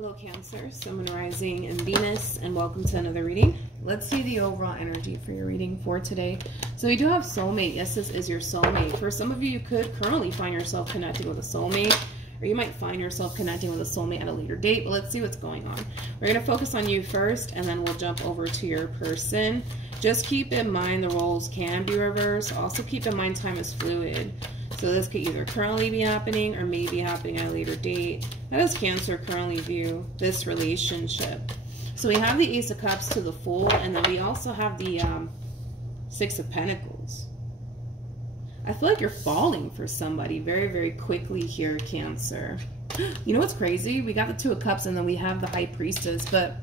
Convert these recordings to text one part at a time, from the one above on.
Hello Cancer, Sun, Moon, Rising, and Venus, and welcome to another reading. Let's see the overall energy for your reading for today. So we do have soulmate. Yes, this is your soulmate. For some of you, you could currently find yourself connecting with a soulmate, or you might find yourself connecting with a soulmate at a later date, but let's see what's going on. We're going to focus on you first, and then we'll jump over to your person. Just keep in mind the roles can be reversed. Also keep in mind time is fluid. So this could either currently be happening or maybe happening at a later date. How does Cancer currently view this relationship? So we have the Ace of Cups to the Fool, and then we also have the Six of Pentacles. I feel like you're falling for somebody very, very quickly here, Cancer. You know what's crazy? We got the Two of Cups, and then we have the High Priestess, but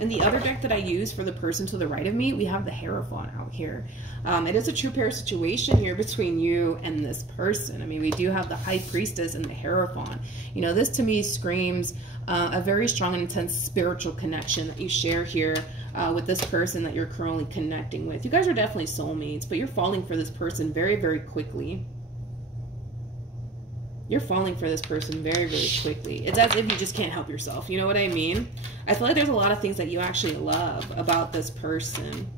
in the other deck that I use for the person to the right of me, we have the Hierophant out here. It is a true pair situation here between you and this person. I mean, we do have the High Priestess and the Hierophant. You know, this to me screams a very strong and intense spiritual connection that you share here with this person that you're currently connecting with. You guys are definitely soulmates, but you're falling for this person very, very quickly. You're falling for this person very, very quickly. It's as if you just can't help yourself. You know what I mean? I feel like there's a lot of things that you actually love about this person.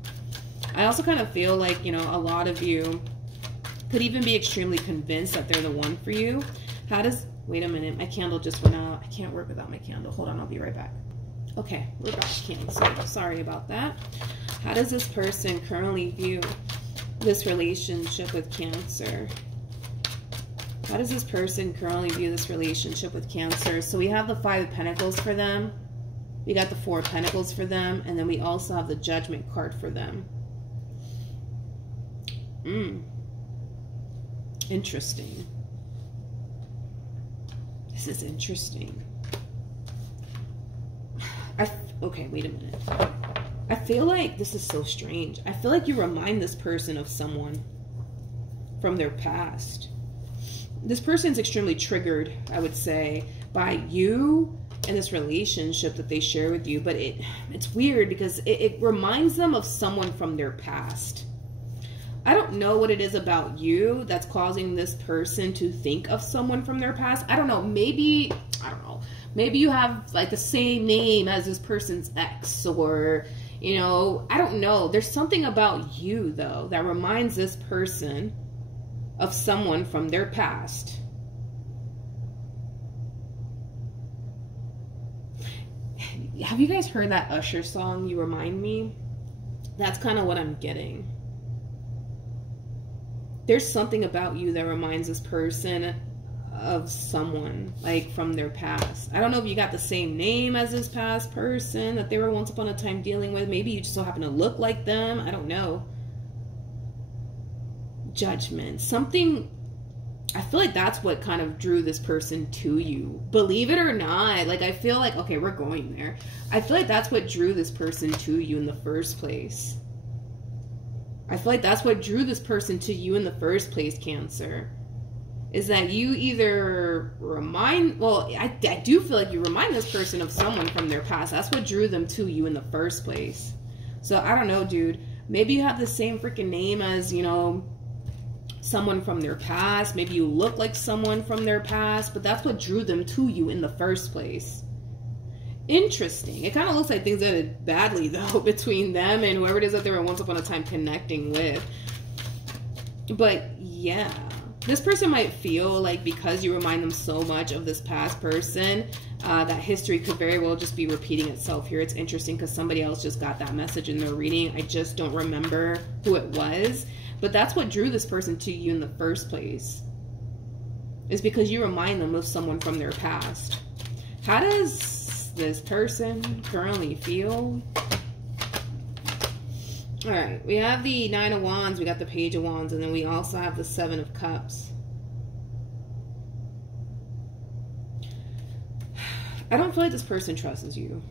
I also kind of feel like, you know, a lot of you could even be extremely convinced that they're the one for you. How does... Wait a minute. My candle just went out. I can't work without my candle. Hold on. I'll be right back. Okay. We're back. Cancer. Sorry about that. How does this person currently view this relationship with Cancer? How does this person currently view this relationship with Cancer? So we have the Five of Pentacles for them. We got the Four of Pentacles for them. And then we also have the Judgment card for them. Interesting. This is interesting. Okay, wait a minute. I feel like this is so strange. I feel like you remind this person of someone from their past. This person's extremely triggered, I would say, by you and this relationship that they share with you. But it's weird because it reminds them of someone from their past. I don't know what it is about you that's causing this person to think of someone from their past. I don't know. Maybe, I don't know. Maybe you have like the same name as this person's ex, or, you know, I don't know. There's something about you, though, that reminds this person of someone from their past. Have you guys heard that Usher song, You Remind Me? That's kind of what I'm getting. There's something about you that reminds this person of someone, like, from their past. I don't know if you got the same name as this past person that they were once upon a time dealing with. Maybe you just so happen to look like them. I don't know. Judgment. Something, I feel like that's what kind of drew this person to you. Believe it or not, like, I feel like, okay, we're going there. I feel like that's what drew this person to you in the first place. I feel like that's what drew this person to you in the first place, Cancer. Is that you either remind, well, I do feel like you remind this person of someone from their past. That's what drew them to you in the first place. So, I don't know, dude. Maybe you have the same freaking name as, you know, someone from their past. Maybe you look like someone from their past, but that's what drew them to you in the first place. Interesting. It kind of looks like things ended badly, though, between them and whoever it is that they were once upon a time connecting with. But yeah, this person might feel like because you remind them so much of this past person, that history could very well just be repeating itself here. It's interesting because somebody else just got that message in their reading. I just don't remember who it was. But that's what drew this person to you in the first place. Is because you remind them of someone from their past. How does this person currently feel? Alright, we have the Nine of Wands, we got the Page of Wands, and then we also have the Seven of Cups. I don't feel like this person trusts you.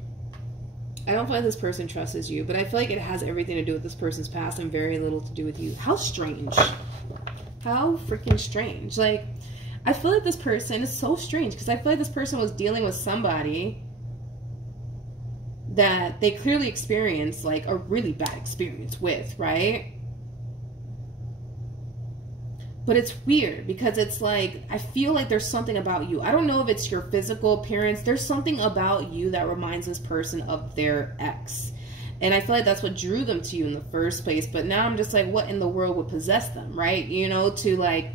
I don't feel like this person trusts you, but I feel like it has everything to do with this person's past and very little to do with you. How strange. How freaking strange. Like, I feel like this person is so strange because I feel like this person was dealing with somebody that they clearly experienced like a really bad experience with, right? But it's weird because it's like, I feel like there's something about you. I don't know if it's your physical appearance. There's something about you that reminds this person of their ex. And I feel like that's what drew them to you in the first place. But now I'm just like, what in the world would possess them, right? You know, to like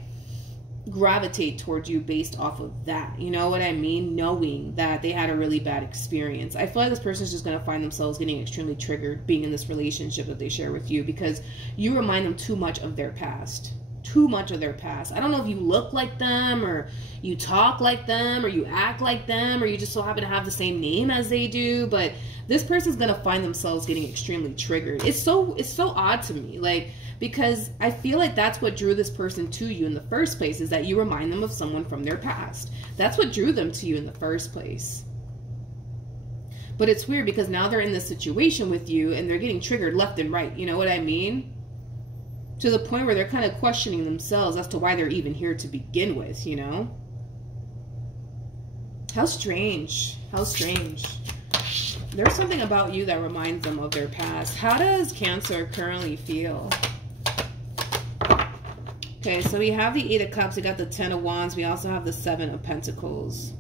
gravitate towards you based off of that. You know what I mean? Knowing that they had a really bad experience. I feel like this person's just going to find themselves getting extremely triggered being in this relationship that they share with you because you remind them too much of their past. Too much of their past. I don't know if you look like them or you talk like them or you act like them or you just so happen to have the same name as they do, but this person's going to find themselves getting extremely triggered. It's so odd to me, like, because I feel like that's what drew this person to you in the first place, is that you remind them of someone from their past. That's what drew them to you in the first place. But it's weird because now they're in this situation with you and they're getting triggered left and right. You know what I mean? To the point where they're kind of questioning themselves as to why they're even here to begin with, you know? How strange. How strange. There's something about you that reminds them of their past. How does Cancer currently feel? Okay, so we have the 8 of Cups. We got the 10 of Wands. We also have the 7 of Pentacles.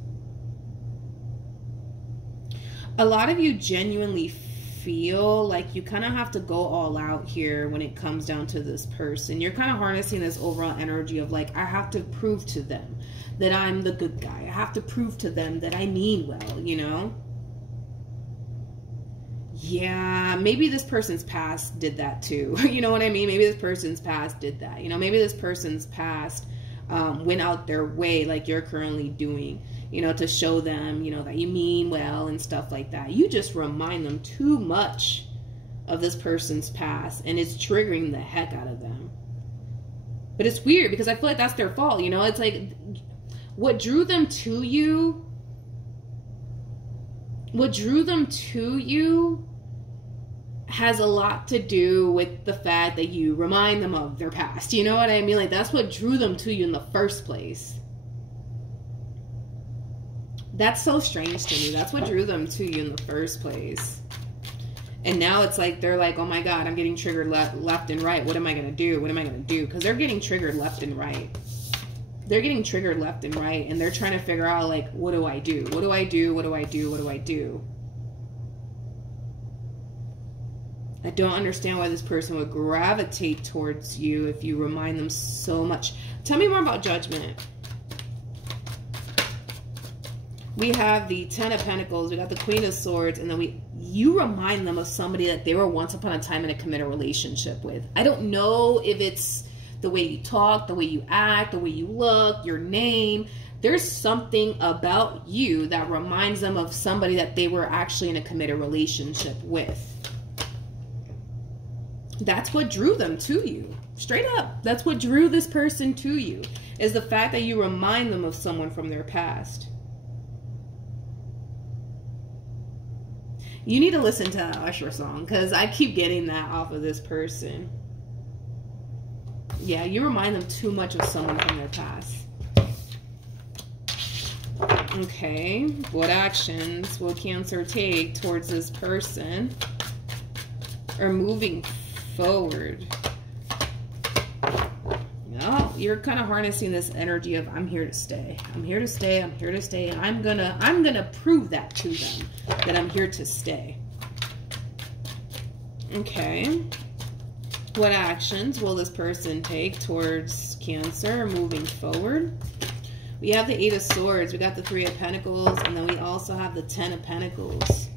A lot of you genuinely feel like you kind of have to go all out here when it comes down to this person. You're kind of harnessing this overall energy of like, I have to prove to them that I'm the good guy. I have to prove to them that I mean well, you know? Yeah, maybe this person's past did that too. You know what I mean? Maybe this person's past did that. You know, maybe this person's past went out their way like you're currently doing, you know, to show them, you know, that you mean well and stuff like that. You just remind them too much of this person's past and it's triggering the heck out of them. But it's weird because I feel like that's their fault, you know? It's like what drew them to you has a lot to do with the fact that you remind them of their past. You know what I mean? Like, that's what drew them to you in the first place. That's so strange to me. That's what drew them to you in the first place. And now it's like, they're like, oh my God, I'm getting triggered left and right. What am I going to do? What am I going to do? Because they're getting triggered left and right. They're getting triggered left and right. And they're trying to figure out, like, what do I do? What do I do? What do I do? What do I do? I don't understand why this person would gravitate towards you if you remind them so much. Tell me more about Judgment. We have the 10 of Pentacles. We got the Queen of Swords. And then you remind them of somebody that they were once upon a time in a committed relationship with. I don't know if it's the way you talk, the way you act, the way you look, your name. There's something about you that reminds them of somebody that they were actually in a committed relationship with. That's what drew them to you. Straight up. That's what drew this person to you, is the fact that you remind them of someone from their past. You need to listen to that Usher song, because I keep getting that off of this person. Yeah, you remind them too much of someone from their past. Okay. What actions will Cancer take towards this person? Or moving forward? No, you're kind of harnessing this energy of, I'm here to stay. I'm here to stay. I'm here to stay. And I'm gonna prove that to them, that I'm here to stay. Okay. What actions will this person take towards Cancer moving forward? We have the 8 of Swords. We got the 3 of Pentacles. And then we also have the 10 of Pentacles.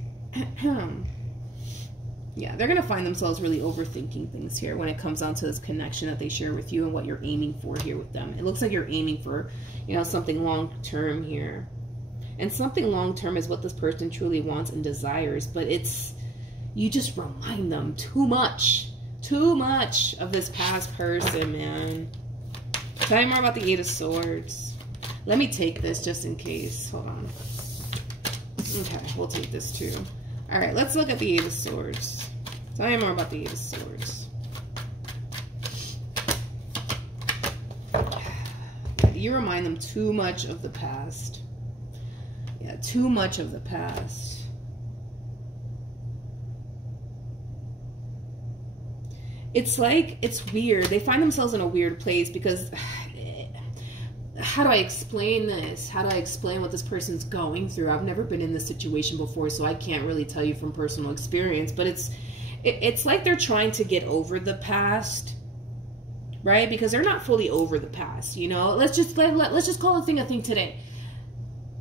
Yeah, they're going to find themselves really overthinking things here when it comes down to this connection that they share with you and what you're aiming for here with them. It looks like you're aiming for, you know, something long-term here. And something long-term is what this person truly wants and desires. But it's, you just remind them too much of this past person, man. Tell me more about the 8 of Swords. Let me take this just in case. Hold on. Okay, we'll take this too. All right, let's look at the 8 of Swords. Tell me more about the 8 of Swords. You remind them too much of the past. Yeah, too much of the past. It's like, it's weird. They find themselves in a weird place because how do I explain this? How do I explain what this person's going through? I've never been in this situation before, so I can't really tell you from personal experience, but it's like they're trying to get over the past, right? Because they're not fully over the past, you know? Let's just call a thing today.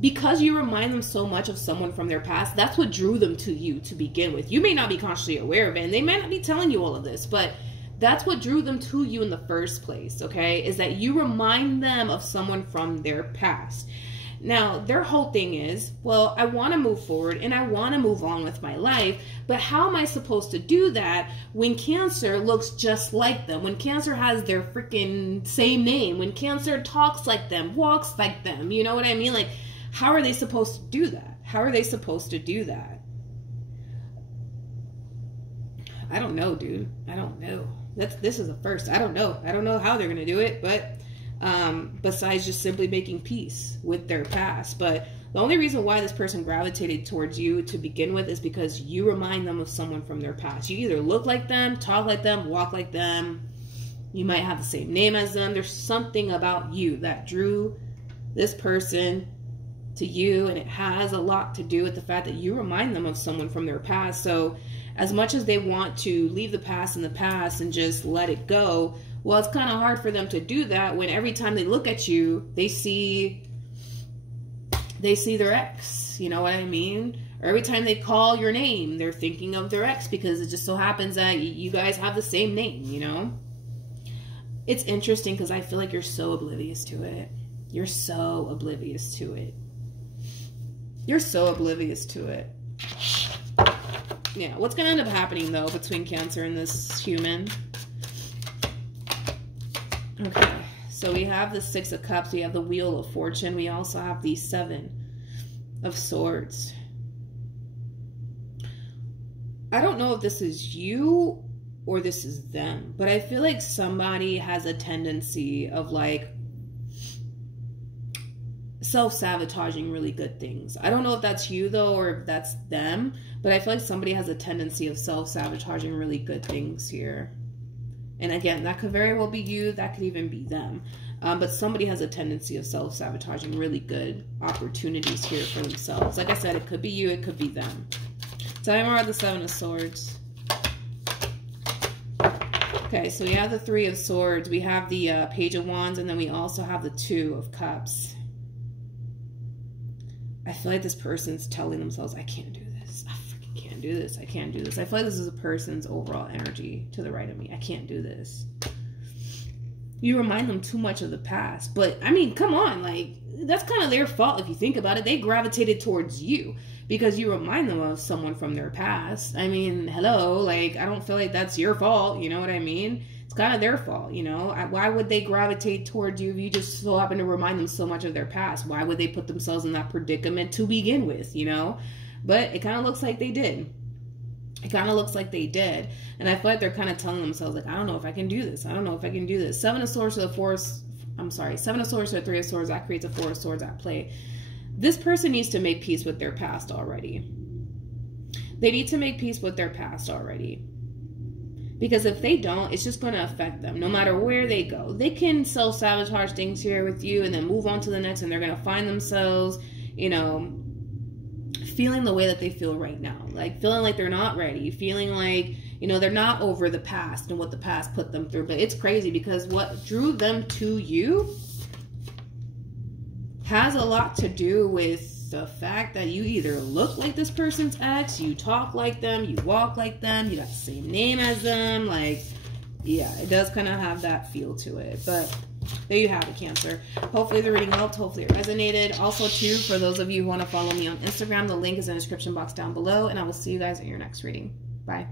Because you remind them so much of someone from their past, that's what drew them to you to begin with. You may not be consciously aware of it, and they might not be telling you all of this, but that's what drew them to you in the first place, okay? Is that you remind them of someone from their past. Now, their whole thing is, well, I want to move forward and I want to move on with my life, but how am I supposed to do that when Cancer looks just like them? When Cancer has their freaking same name? When Cancer talks like them, walks like them? You know what I mean? Like, how are they supposed to do that? How are they supposed to do that? I don't know, dude. I don't know. This is a first. I don't know. I don't know how they're going to do it, but besides just simply making peace with their past. But the only reason why this person gravitated towards you to begin with is because you remind them of someone from their past. You either look like them, talk like them, walk like them. You might have the same name as them. There's something about you that drew this person to you, and it has a lot to do with the fact that you remind them of someone from their past. So as much as they want to leave the past in the past and just let it go, well, it's kind of hard for them to do that when every time they look at you, they see their ex. You know what I mean? Or every time they call your name, they're thinking of their ex because it just so happens that you guys have the same name, you know? It's interesting because I feel like you're so oblivious to it. You're so oblivious to it. You're so oblivious to it. Yeah, what's going to end up happening, though, between Cancer and this human? Okay, so we have the Six of Cups. We have the Wheel of Fortune. We also have the Seven of Swords. I don't know if this is you or this is them, but I feel like somebody has a tendency of, like, self-sabotaging really good things. I don't know if that's you, though, or if that's them, but I feel like somebody has a tendency of self-sabotaging really good things here. And again, that could very well be you, that could even be them. But somebody has a tendency of self-sabotaging really good opportunities here for themselves. Like I said, it could be you, it could be them. Tell me more about the Seven of Swords. Okay, so we have the Three of Swords, we have the Page of Wands, and then we also have the Two of Cups. I feel like this person's telling themselves, I can't do this. I freaking can't do this. I can't do this. I feel like this is a person's overall energy to the right of me. I can't do this. You remind them too much of the past. But, I mean, come on. Like, that's kind of their fault if you think about it. They gravitated towards you because you remind them of someone from their past. I mean, hello. Like, I don't feel like that's your fault. You know what I mean? It's kind of their fault, you know? Why would they gravitate towards you if you just so happen to remind them so much of their past? Why would they put themselves in that predicament to begin with, you know? But it kind of looks like they did. It kind of looks like they did. And I feel like they're kind of telling themselves, like, I don't know if I can do this. I don't know if I can do this. Seven of Swords to the Seven of Swords to the Three of Swords. That creates a Four of Swords at play. This person needs to make peace with their past already. They need to make peace with their past already. Because if they don't, it's just going to affect them no matter where they go. They can self-sabotage things here with you and then move on to the next, and they're going to find themselves, you know, feeling the way that they feel right now. Like, feeling like they're not ready. Feeling like, you know, they're not over the past and what the past put them through. But it's crazy because what drew them to you has a lot to do with the fact that you either look like this person's ex, you talk like them, you walk like them, you got the same name as them. Like, yeah, it does kind of have that feel to it. But there you have it, Cancer. Hopefully the reading helped. Hopefully it resonated. Also, too, for those of you who want to follow me on Instagram, the link is in the description box down below. And I will see you guys in your next reading. Bye.